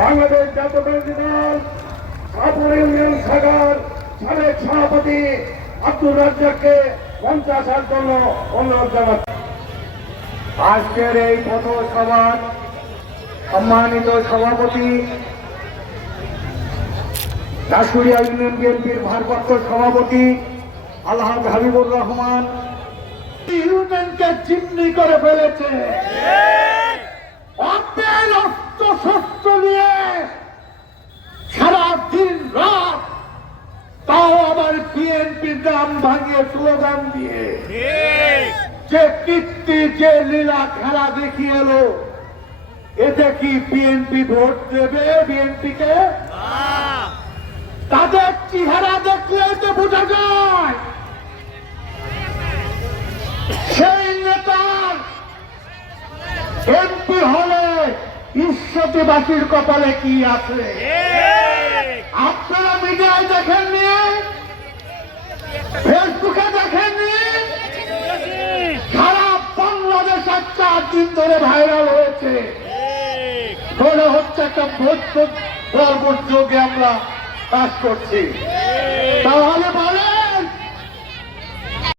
বাংলাদেশ জাতীয়তাবাদী দল সাপুর ইউনিয়ন শাখার সাবেক সভাপতি আব্দুর রাজ্জাককে মঞ্চে আসার জন্য অনুরোধ জানাচ্ছি। আজকের এই পথসভার সম্মানিত সভাপতি দাসুরিয়া ইউনিয়ন বিএনপির ভারপ্রাপ্ত সভাপতি আলহাজ হাবিবুর রহমান ইউনিয়নকে চিমনি করে ফেলেছে। অর্থের অস্ত্র শস্ত্র নিয়ে সারা দিন রাত, তাও আবার বিএনপির নাম ভাঙিয়ে স্লোগান দিয়ে যে কীর্তি যে লীলা খেলা দেখিয়ে এলো, এতে কি বিএনপি ভোট দেবে? বিএনপিকে তাদের চেহারা দেখলে তো বোঝা যায় সেই নেতার এমপি হলে ঈশ্বরবাসীর কপালে কি আছে। আপনারা মিডিয়ায় দেখেননি, ফেসবুকে দেখেননি, সারা বাংলাদেশ 4 দিন ধরে ভাইরাল হয়েছে। মনে হচ্ছে একটা ভোট যোগে আমরা কাজ করছি। তাহলে বলে